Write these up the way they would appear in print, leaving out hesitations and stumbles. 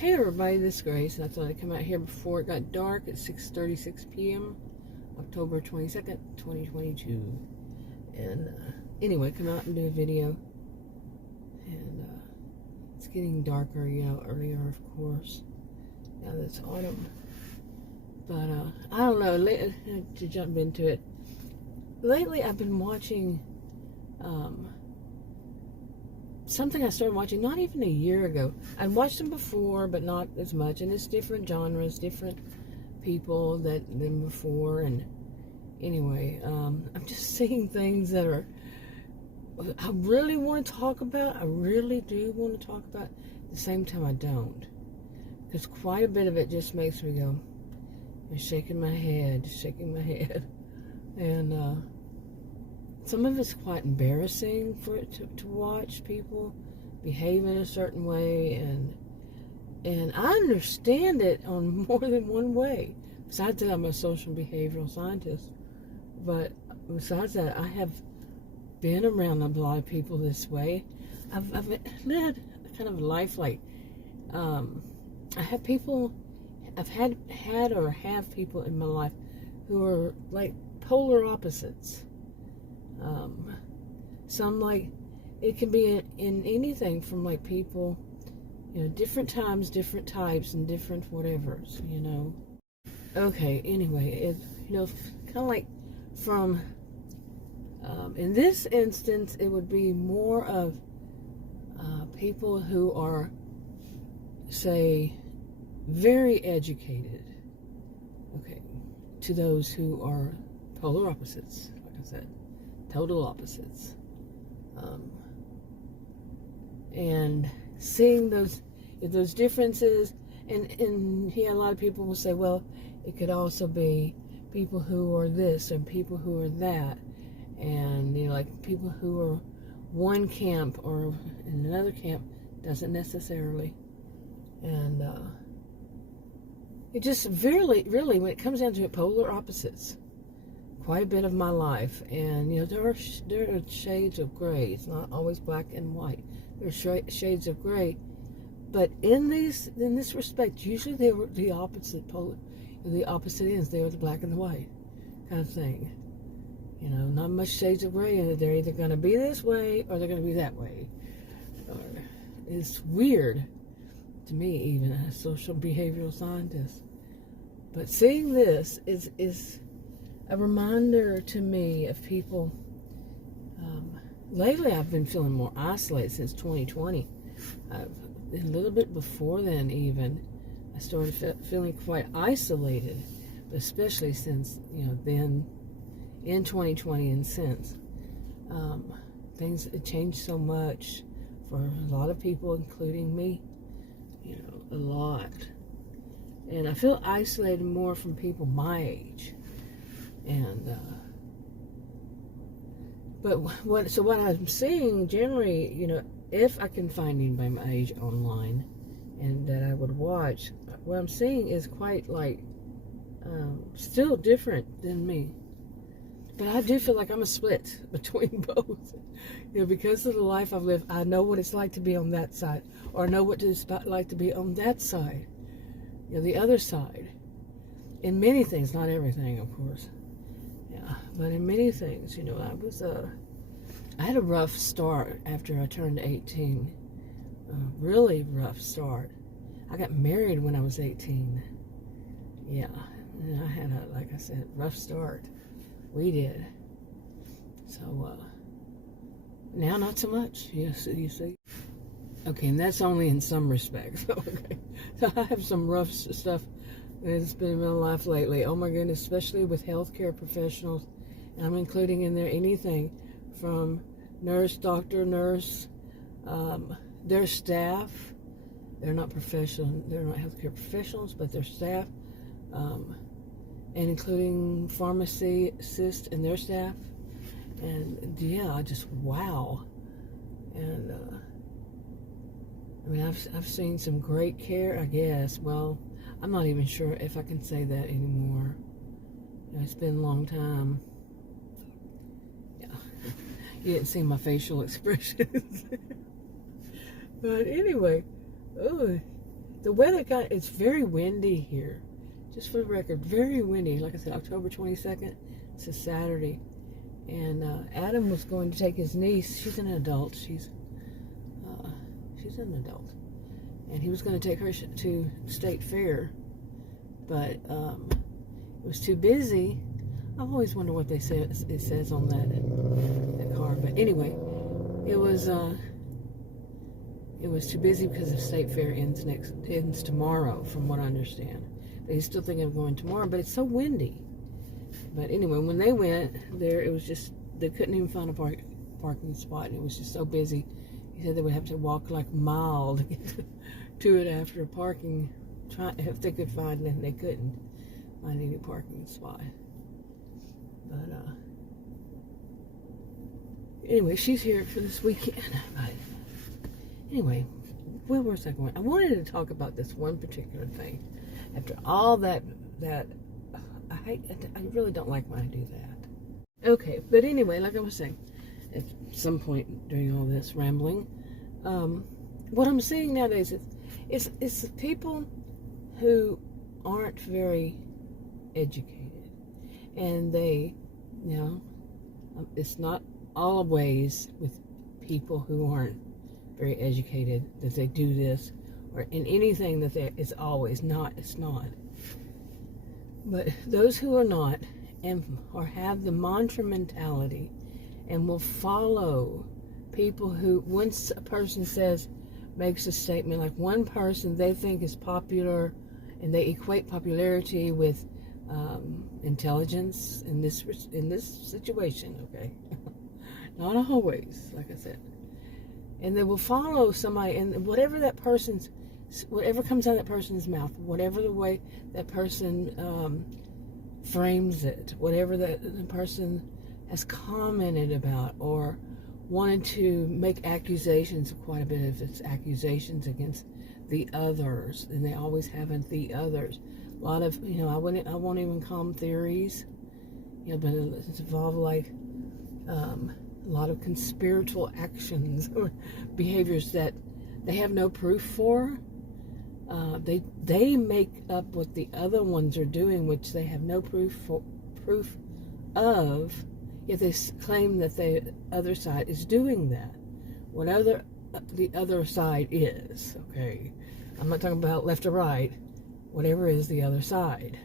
Hey everybody, this is Grace, and I thought I'd come out here before it got dark at 6:36 p.m. October 22nd, 2022. And anyway, come out and do a video. And it's getting darker, earlier of course. Now that it's autumn. But I don't know, to jump into it. Lately I've been watching something I started watching not even a year ago. I'd watched them before, but not as much. And it's different genres, different people than before. And anyway, I'm just seeing things that are I really want to talk about. I really do want to talk about. At the same time, I don't, because quite a bit of it just makes me go, I'm shaking my head, and some of it's quite embarrassing for it to watch people behave in a certain way, and I understand it on more than one way. Besides that, I'm a social behavioral scientist, but besides that, I have been around a lot of people this way. I've led kind of a life like I have people. I've had or have people in my life who are like polar opposites. Some, like, it can be in anything from like people, different times, different types, and different whatevers, Okay, anyway, it, kind of like from, in this instance, it would be more of people who are, say, very educated, okay, to those who are polar opposites, like I said, total opposites. And seeing those differences, and a lot of people will say, well, it could also be people who are this and people who are that, and like people who are one camp or in another camp doesn't necessarily. And it just really, when it comes down to it, polar opposites. Quite a bit of my life, and there are shades of gray. It's not always black and white. There's shades of gray, but in this respect, usually they were the opposite polar, the opposite ends. They were the black and the white kind of thing. Not much shades of gray, and they're either going to be this way or they're going to be that way. It's weird to me, even as a social behavioral scientist. But seeing this is a reminder to me of people. Lately, I've been feeling more isolated since 2020. A little bit before then, even, I started feeling quite isolated, but especially since, then in 2020 and since. Things have changed so much for a lot of people, including me, a lot. And I feel isolated more from people my age. And but what I'm seeing generally, if I can find anybody my age online and that I would watch, what I'm seeing is quite like still different than me. But I do feel like I'm a split between both. Because of the life I've lived, I know what it's like to be on that side, or I know what it's like to be on that side, the other side. In many things, not everything, of course. But in many things, I had a rough start after I turned 18. Really rough start. I got married when I was 18. Yeah, and I had like I said, rough start. We did. So, now not so much, you see. Okay, and that's only in some respects, okay. So I have some rough stuff that's been in my life lately. Oh my goodness, especially with healthcare professionals. And I'm including in there anything from nurse, doctor, nurse, their staff. They're not professional, they're not healthcare professionals, but their staff, and including pharmacists and their staff. And yeah, I just, wow. And I've seen some great care, I guess. Well, I'm not even sure if I can say that anymore. It's been a long time. Yeah, you didn't see my facial expressions. But anyway, the weather it's very windy here. Just for the record, very windy. Like I said, October 22nd, it's a Saturday. And Adam was going to take his niece. She's an adult. She's an adult. And he was going to take her to State Fair. But it was too busy. I always wonder what it says on that card. But anyway, it was too busy because the State Fair ends tomorrow, from what I understand. But he's still thinking of going tomorrow. But it's so windy. But anyway, when they went there, it was just, they couldn't even find a parking spot. And it was just so busy. He said they would have to walk like a mile to get to it after parking. If they could find it, and they couldn't find any parking spot. But anyway, she's here for this weekend. But anyway, where was I going? I wanted to talk about this one particular thing. After all that I really don't like when I do that. Okay, but anyway, like I was saying, at some point during all this rambling, what I'm seeing nowadays is it's people who aren't very educated, and they, it's not always with people who aren't very educated that they do this, or in anything that it's always not. It's not. But those who are not, or have the mantra mentality, and will follow people who, once a person makes a statement, like one person they think is popular, and they equate popularity with intelligence in this situation, okay? Not always, like I said. And they will follow somebody, and whatever comes out of that person's mouth, whatever the way that person frames it, whatever the person has commented about, or wanted to make accusations, quite a bit of it's accusations against the others, and they always haven't the others. A lot of, I won't even call them theories, but it's involved like a lot of conspiratorial actions or behaviors that they have no proof for. They make up what the other ones are doing, which they have no proof of, yet they claim that the other side is doing that. Whatever the other side is, okay? I'm not talking about left or right. Whatever is the other side.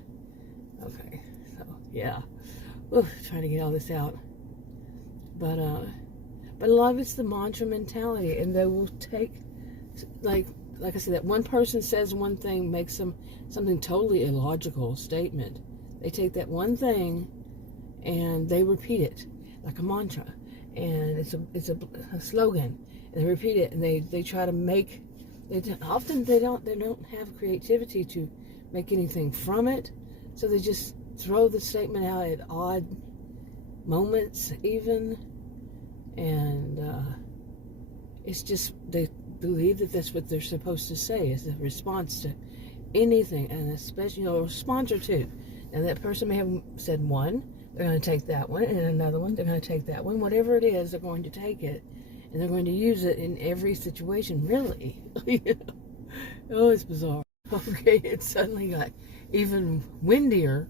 Okay, so, yeah. Oof, trying to get all this out. But a lot of it's the mantra mentality, and they will take, like I said, that one person says one thing, makes something totally illogical statement. They take that one thing and they repeat it like a mantra, and it's a slogan, and they repeat it, and they try to make. Often they don't have creativity to make anything from it, so they just throw the statement out at odd moments even, and it's just they believe that that's what they're supposed to say is the response to anything, and especially a response or two. And that person may have said one, they're going to take that one, and another one, they're going to take that one. Whatever it is, they're going to take it, and they're going to use it in every situation, really. Oh, it's bizarre. Okay, it suddenly got even windier,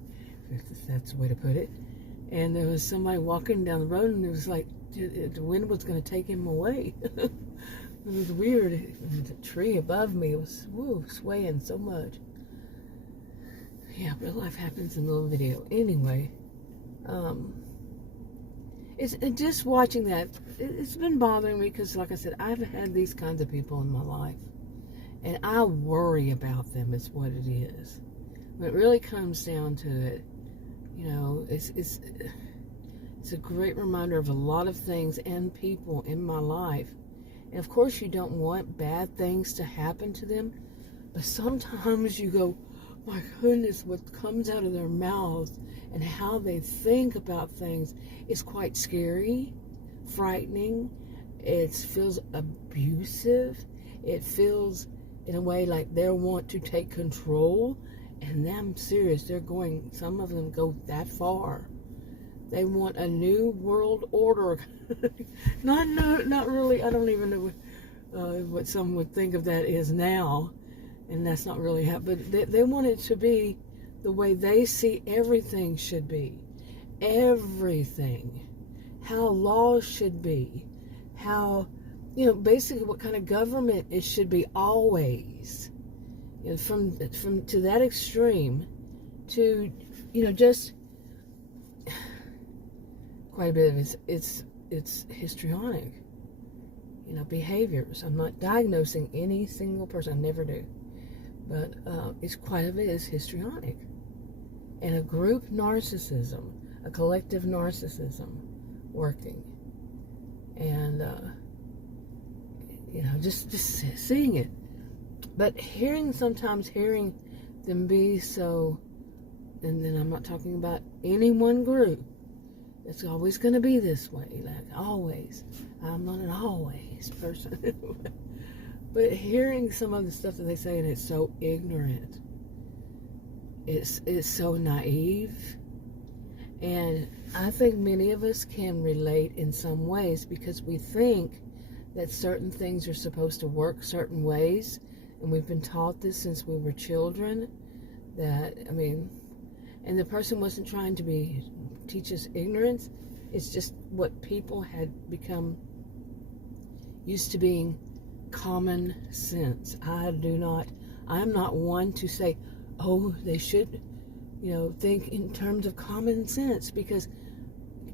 if that's the way to put it, and there was somebody walking down the road, and it was like the wind was going to take him away. It was weird. The tree above me was swaying so much. Yeah, real life happens in a little video. Anyway, it's just watching that. It's been bothering me because, like I said, I've had these kinds of people in my life, and I worry about them. Is what it is. When it really comes down to it, it's a great reminder of a lot of things and people in my life. And of course, you don't want bad things to happen to them, but sometimes you go, my goodness, what comes out of their mouths and how they think about things is quite scary, frightening. It feels abusive. It feels, in a way, like they want to take control. And I'm serious, some of them go that far. They want a new world order. Not really, I don't even know what some would think of that is now. And that's not really how, but they want it to be the way they see everything should be. Everything. How laws should be. How, basically what kind of government it should be always. From to that extreme to, just quite a bit of it's histrionic, behaviors. I'm not diagnosing any single person, I never do, but it's quite a bit is histrionic, and a group narcissism, a collective narcissism working, and just seeing it, but sometimes hearing them be so, and then I'm not talking about any one group. It's always going to be this way, like always. I'm not an always person. But hearing some of the stuff that they say, and it's so ignorant. It's so naive. And I think many of us can relate in some ways because we think that certain things are supposed to work certain ways. And we've been taught this since we were children. And the person wasn't trying to teach us ignorance. It's just what people had become used to being common sense. I'm not one to say, oh, they should, think in terms of common sense, because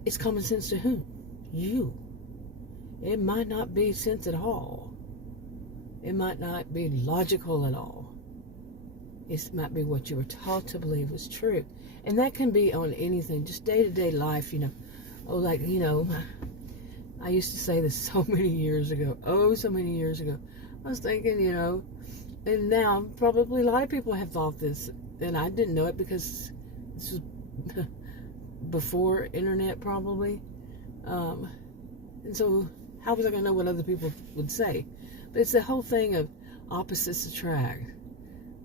it's common sense to whom? You. It might not be sense at all. It might not be logical at all. It might be what you were taught to believe was true. And that can be on anything, just day-to-day life, I used to say this so many years ago. I was thinking, and now probably a lot of people have thought this, and I didn't know it because this was before internet probably. And so how was I going to know what other people would say? But it's the whole thing of opposites attract.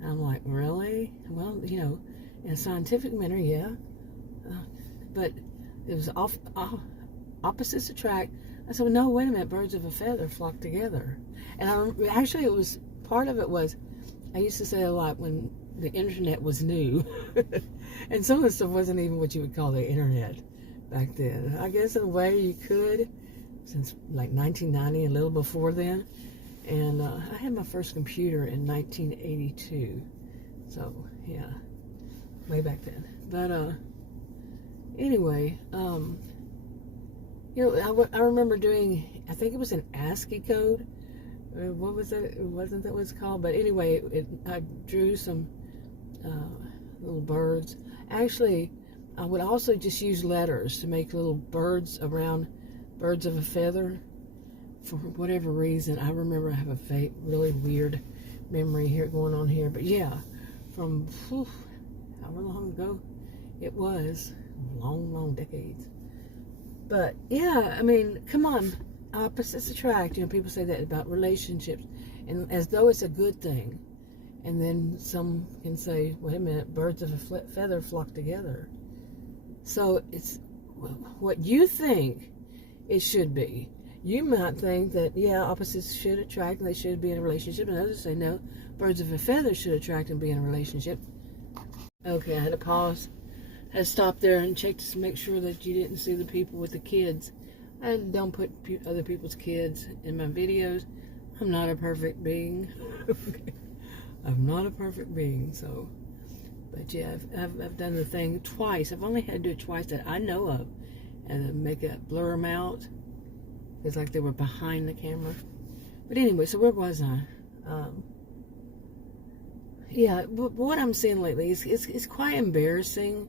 And I'm like, really? Well, in a scientific manner, yeah. But it was opposites attract. I said, well, no, wait a minute. Birds of a feather flock together. And part of it was, I used to say a lot when the internet was new. And some of the stuff wasn't even what you would call the internet back then. I guess in a way you could, since like 1990, a little before then. And I had my first computer in 1982. So, yeah, way back then. But anyway, I remember doing, I think it was an ASCII code. What was it? It wasn't that what it's called. But anyway, I drew some little birds. Actually, I would also just use letters to make little birds around birds of a feather. For whatever reason, I remember I have a really weird memory here going on here. But yeah, from however long ago it was, long decades. But yeah, come on, opposites attract. People say that about relationships, and as though it's a good thing. And then some can say, wait a minute, birds of a feather flock together. So it's what you think it should be. You might think that, yeah, opposites should attract and they should be in a relationship. And others say, no, birds of a feather should attract and be in a relationship. Okay, I had to pause. I had to stop there and check to make sure that you didn't see the people with the kids. I don't put other people's kids in my videos. I'm not a perfect being. I'm not a perfect being, so. But yeah, I've done the thing twice. I've only had to do it twice that I know of. And make it blur them out. It's like they were behind the camera. But anyway, so where was I? Yeah, but what I'm seeing lately is it's quite embarrassing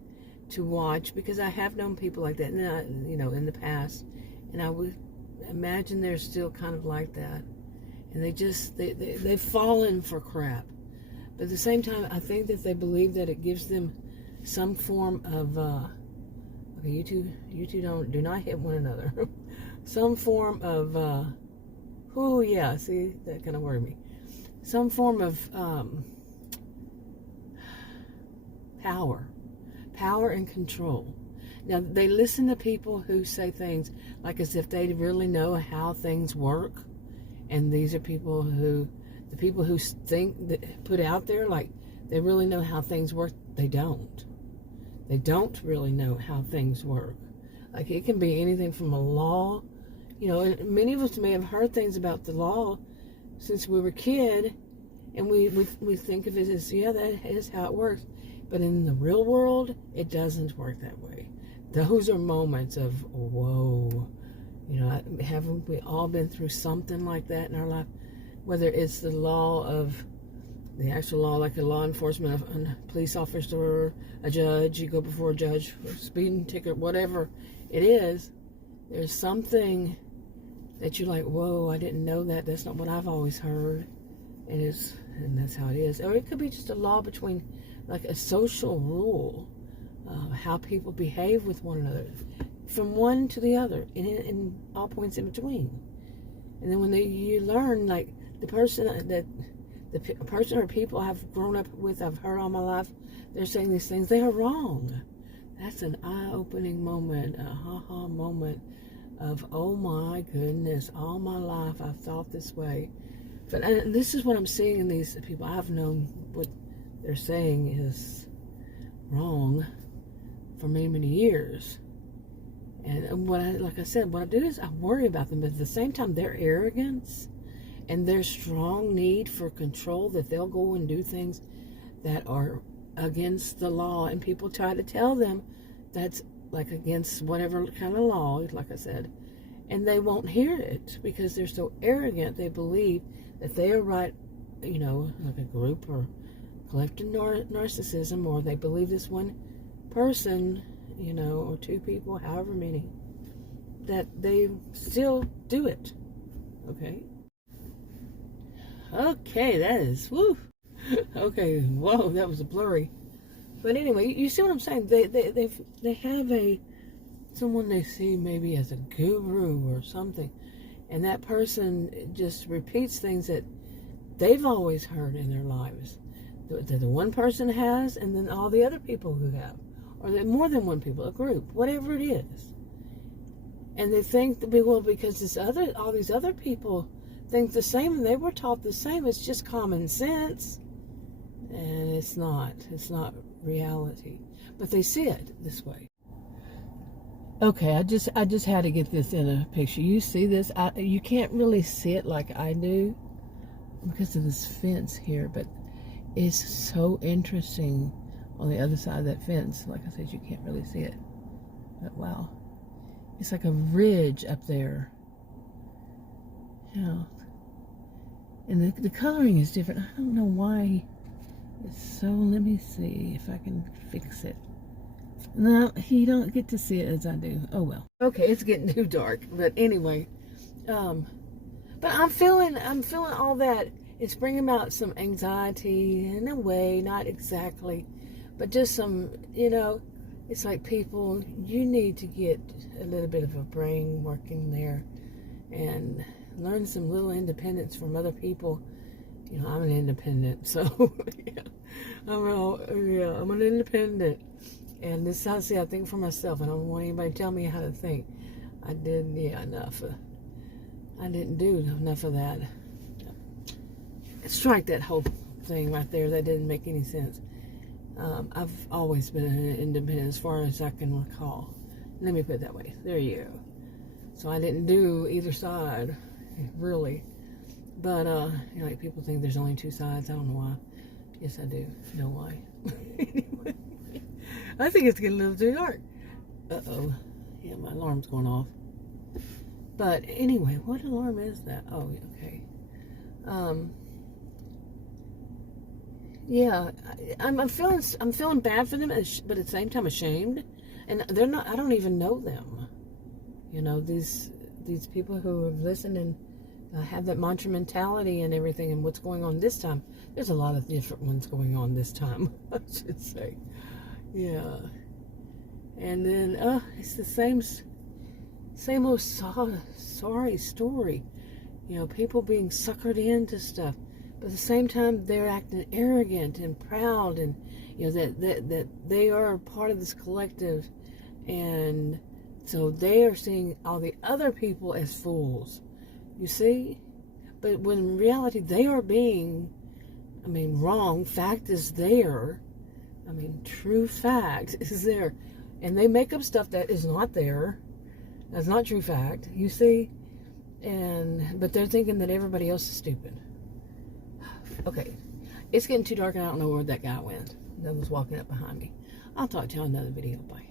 to watch, because I have known people like that, and in the past, and I would imagine they're still kind of like that, and they've fallen for crap. But at the same time, I think that they believe that it gives them some form of okay, you two do not hit one another. Some form of see, that kind of worried me. Some form of power and control. Now, they listen to people who say things like as if they really know how things work, and these are people who the people who think that put out there like they really know how things work, they don't. They don't really know how things work. Like it can be anything from a law, and many of us may have heard things about the law since we were a kid, and we think of it as, yeah, that is how it works. But in the real world, it doesn't work that way. Those are moments of, whoa, haven't we all been through something like that in our life? Whether it's the actual law, like a law enforcement, a police officer, or a judge, you go before a judge for a speeding ticket, whatever it is, there's something that you're like, whoa, I didn't know that. That's not what I've always heard. And that's how it is. Or it could be just a law between, like a social rule, how people behave with one another, from one to the other, in all points in between. And then when you learn, like the person or people I've grown up with, I've heard all my life, they're saying these things, they are wrong. That's an eye-opening moment, a ha-ha moment of, oh my goodness, all my life I've thought this way. But this is what I'm seeing in these people. I've known what they're saying is wrong for many, many years. And like I said, what I do is I worry about them. But at the same time, their arrogance and their strong need for control, that they'll go and do things that are against the law. And people try to tell them that's like against whatever kind of law, like I said. And they won't hear it because they're so arrogant. They believe that they are right, like a group or collective narcissism, or they believe this one person, or two people, however many, that they still do it. Okay, that is, woo. Okay, whoa, that was blurry. But anyway, you see what I'm saying? They have someone they see maybe as a guru or something, and that person just repeats things that they've always heard in their lives, that the one person has, and then all the other people who have, or that more than one people, a group, whatever it is. And they think that, well, because all these other people think the same, and they were taught the same, it's just common sense. And it's not reality. But they see it this way. Okay, I just had to get this in a picture. You see this? You can't really see it like I do because of this fence here, but it's so interesting on the other side of that fence. Like I said, you can't really see it. But wow. It's like a ridge up there. And the coloring is different. I don't know why. So let me see if I can fix it. No, you don't get to see it as I do. Oh well. Okay, it's getting too dark. But anyway, but I'm feeling all that. It's bringing out some anxiety in a way, not exactly, but just some, it's like, people, you need to get a little bit of a brain working there and learn some little independence from other people. I'm an independent, so yeah, I'm an independent. And this is how I think for myself. And I don't want anybody to tell me how to think. I didn't do enough of that. Strike that whole thing right there. That didn't make any sense. I've always been an independent as far as I can recall. Let me put it that way. There you go. So I didn't do either side, really. But, like people think there's only two sides. I don't know why. Yes, I do know why. Anyway. I think it's getting a little too dark. Uh-oh. Yeah, my alarm's going off. But anyway, what alarm is that? Oh, okay. Yeah, I'm feeling bad for them, but at the same time ashamed. And they're not. I don't even know them. These people who have listened and have that mantra mentality and everything, and what's going on this time. There's a lot of different ones going on this time, I should say. Yeah. And then, it's the same old sorry story. People being suckered into stuff. But at the same time, they're acting arrogant and proud, and, that they are part of this collective. And so they are seeing all the other people as fools. You see? But when in reality they are being, wrong. Fact is there. True fact is there. And they make up stuff that is not there. That's not true fact, you see? But they're thinking that everybody else is stupid. Okay. It's getting too dark and I don't know where that guy went that was walking up behind me. I'll talk to you on another video. Bye.